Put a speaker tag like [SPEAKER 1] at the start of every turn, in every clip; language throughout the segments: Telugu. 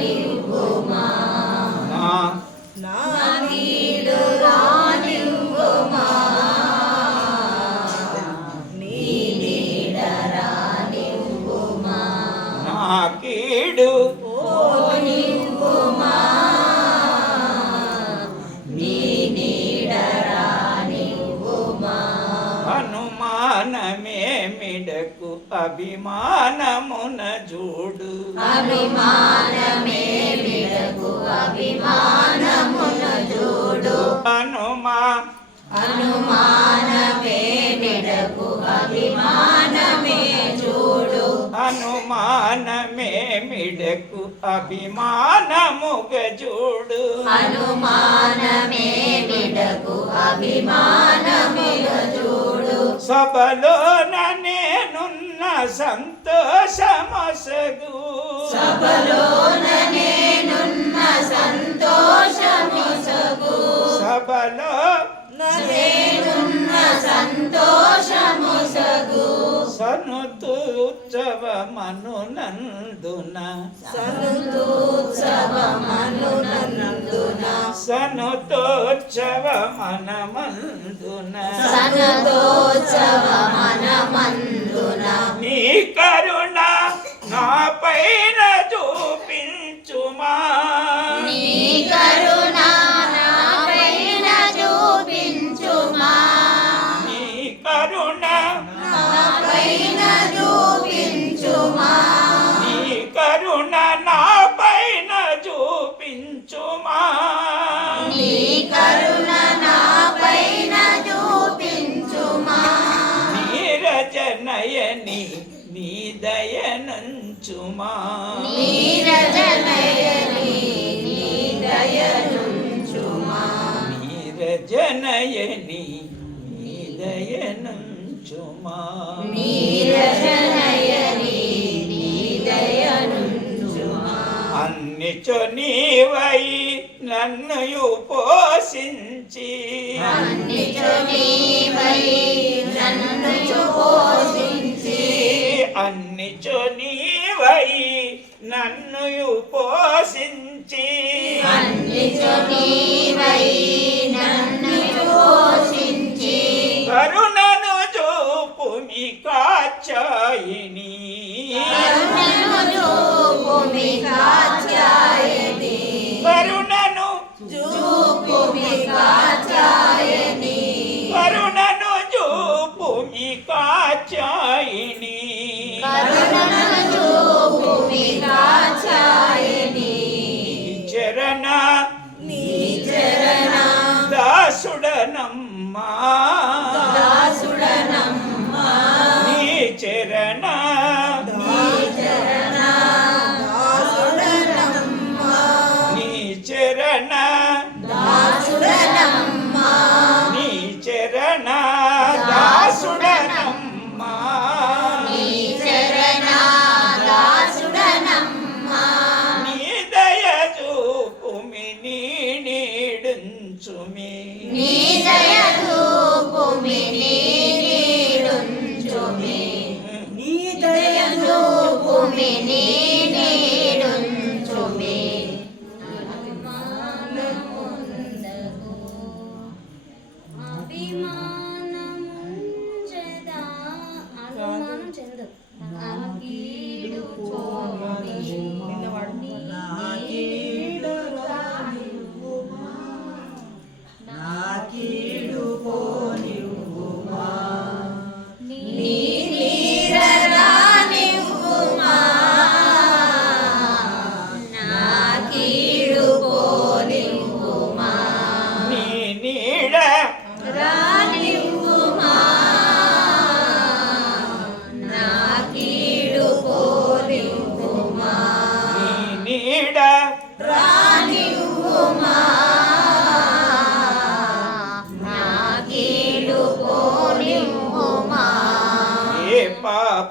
[SPEAKER 1] రానివ్వుమా
[SPEAKER 2] నా
[SPEAKER 1] అనుమానమే విడకు అభిమానమే చూడు.
[SPEAKER 2] అనుమానమేమిడకు అభిమానముగ చూడు.
[SPEAKER 1] అనుమానమే విడకు అభిమానముగ చూడు.
[SPEAKER 2] సభలోన నేనున్న సంతోషమసగు.
[SPEAKER 1] సభలోన నేనున్న
[SPEAKER 2] సనుతూత్సవమనునందున
[SPEAKER 1] సనుతోత్సవమనునందున
[SPEAKER 2] సనుతోత్సవమనమందున
[SPEAKER 1] సనుతోత్సవమనమందున
[SPEAKER 2] నీ కరుణ నా పైన చూపించుమా నీరజనయని నీ దయనంచుమా
[SPEAKER 1] నీరజనయని నీ దయనుంచుమా
[SPEAKER 2] అన్ని చొనీవై నన్ను పోషించి.
[SPEAKER 1] అన్ని చొనీవై నన్ను పోషించి.
[SPEAKER 2] అన్ని చొనీవై కాచాయని.
[SPEAKER 1] కరుణను చూపు మీ కాచాయిని.
[SPEAKER 2] కరుణను
[SPEAKER 1] చూపు మీ కాచాయని.
[SPEAKER 2] చరణ
[SPEAKER 1] నీ చరణ.
[SPEAKER 2] దాసుడనమ్మా. ചുമി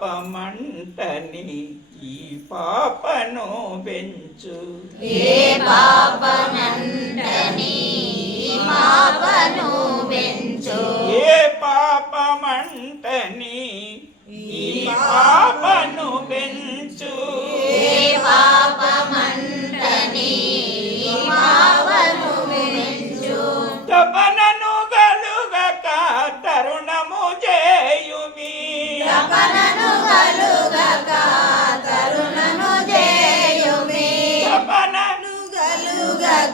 [SPEAKER 2] పాపమంటని ఈ పాపను పెంచు.
[SPEAKER 1] ఏ పాపనంటని పాపను పెంచు.
[SPEAKER 2] ఏ పాపమంటని ఈ పాపను పెంచు.
[SPEAKER 1] ఏ పాపమంటని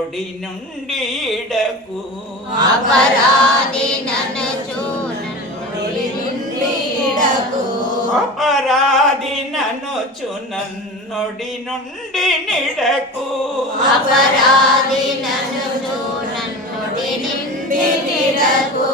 [SPEAKER 2] నోడి
[SPEAKER 1] నుండిడకు
[SPEAKER 2] అపరాధి నన్ను
[SPEAKER 1] అపరాధి
[SPEAKER 2] ననుచు నన్నొడి నుండి నిడకు
[SPEAKER 1] అపరాధి నను నన్నొడి నుండి నిడకు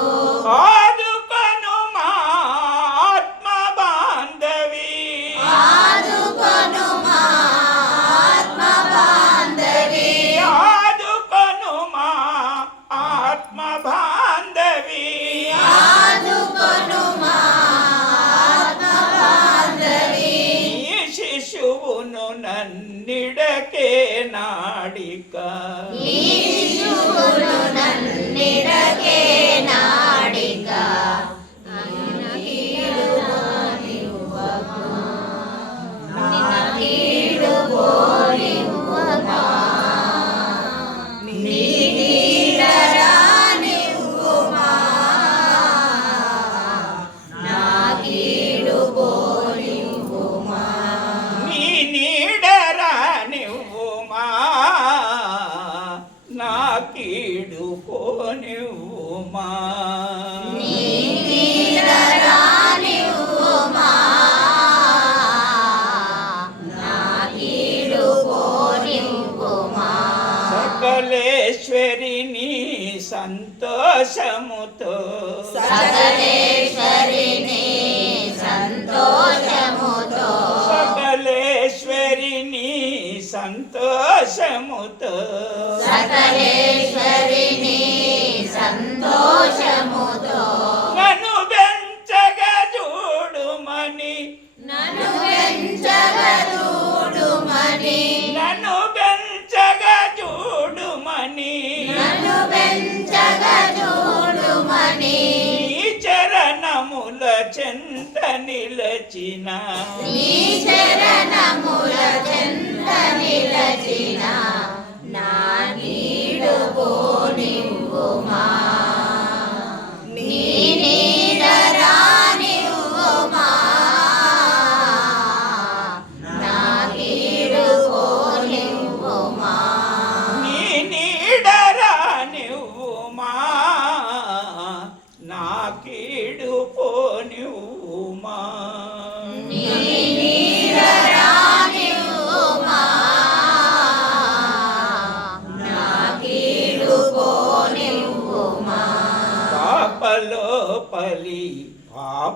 [SPEAKER 2] సంతోషముతో.
[SPEAKER 1] సకలేశ్వరిని సంతోషముతో.
[SPEAKER 2] సకలేశ్వరిని సంతోషముతో.
[SPEAKER 1] సకలేశ్వరిని సంతోషముతో.
[SPEAKER 2] నన్ను పెంచగ చూడుమని.
[SPEAKER 1] నన్ను
[SPEAKER 2] పెంచగ చూడుమని.
[SPEAKER 1] నన్ను
[SPEAKER 2] నిలచినని చరణముల చెంత నిలచిన.
[SPEAKER 1] నీ చరణముల చెంత నిలచిన. నా నీడు
[SPEAKER 2] పోనివ్వు మా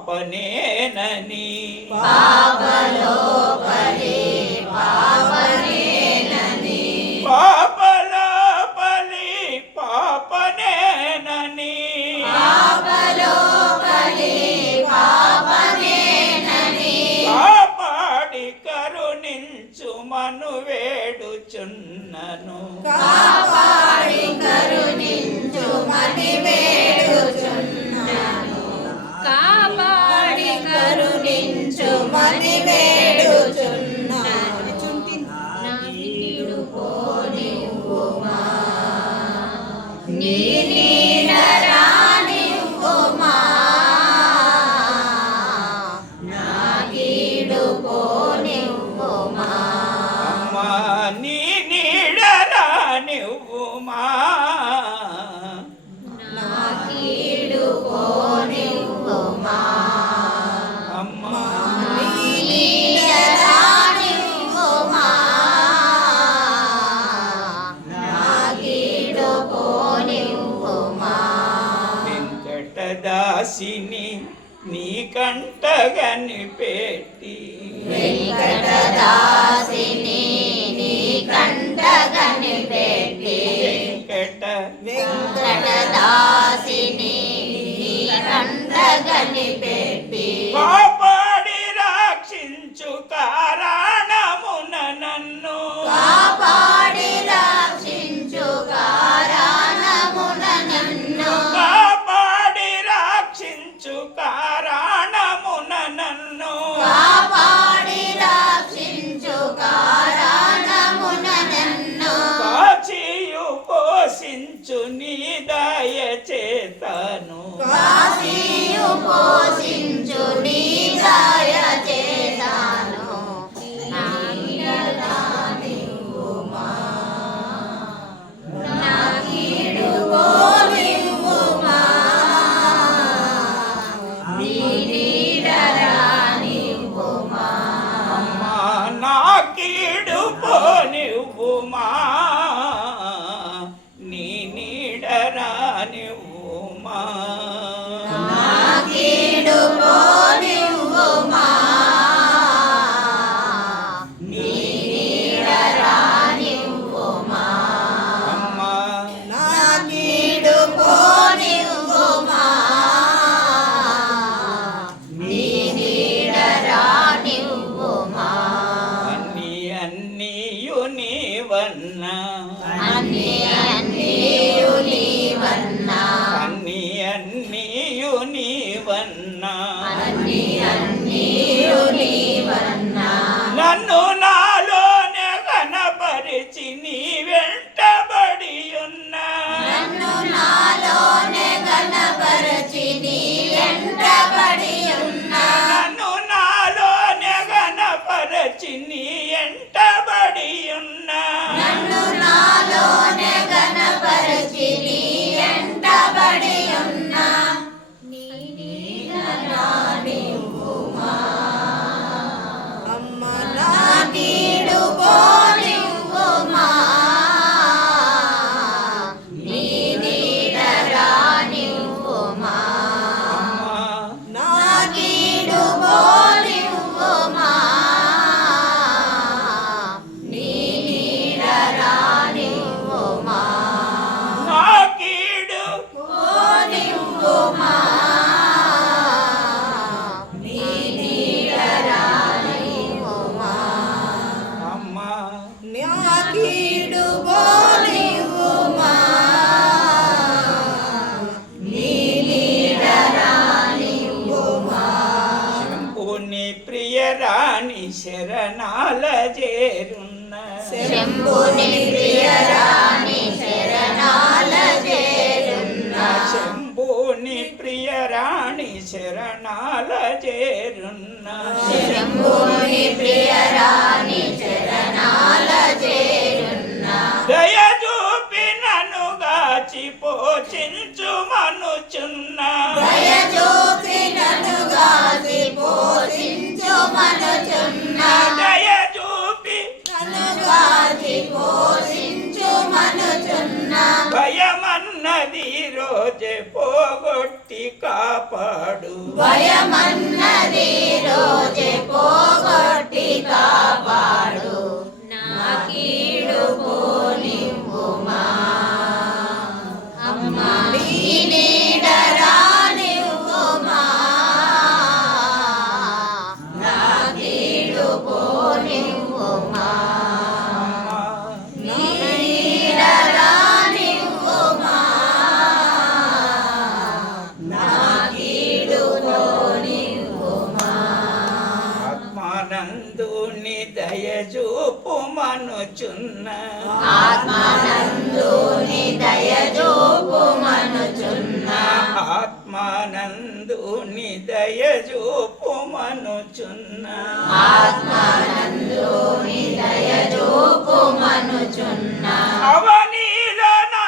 [SPEAKER 1] अपने Amen. వెంకంట కనిపెట్టి
[SPEAKER 2] వెంకటదాసిని నీ
[SPEAKER 1] కంట కనిపెట్టి
[SPEAKER 2] వెంకట.
[SPEAKER 1] వెంకటదాసిని నీ కంట కనిపెట్టి
[SPEAKER 2] కాపాడి నన్ను నాలోనే కనపరిచి నీ వెంటబడి ఉన్నా
[SPEAKER 1] నన్ను నాలోనే కనపరిచి నీ వెంటబడి ఉన్నా
[SPEAKER 2] నన్ను నాలోనే కనపరిచి నీ ఎంటబడి ఉన్నా
[SPEAKER 1] నన్ను నాలోనే కనపరిచి నీ ఎంటబడి ఉన్నా
[SPEAKER 2] శంభుని ప్రియరాణి శరణాల చేరున్న
[SPEAKER 1] శంభుని ప్రియరాణి శరణాల చేరున్న.
[SPEAKER 2] శంభుని మనుచున్న ఆత్మానందు దయజోపుమనుచున్న ఆత్మానందు
[SPEAKER 1] దయజోపుమనుచున్న ఆత్మానందు దయజోపుమనుచున్న
[SPEAKER 2] అవనీల నా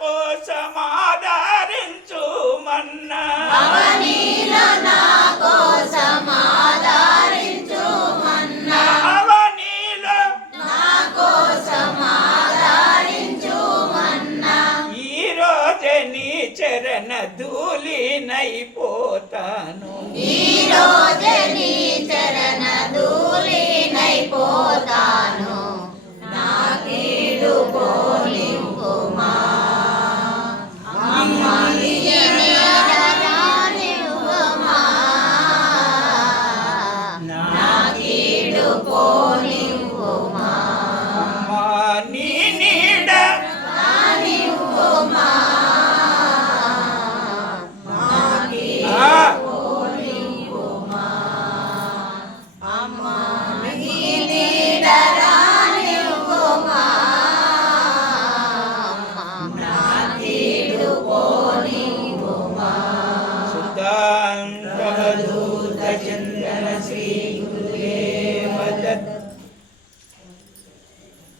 [SPEAKER 2] కోసమాదరించుమన్న
[SPEAKER 1] అవనీల
[SPEAKER 2] వెన ధూళినైపోతాను.
[SPEAKER 1] ఈరోజే నీ చరణ ధూళినైపోతాను. నా కీడు పో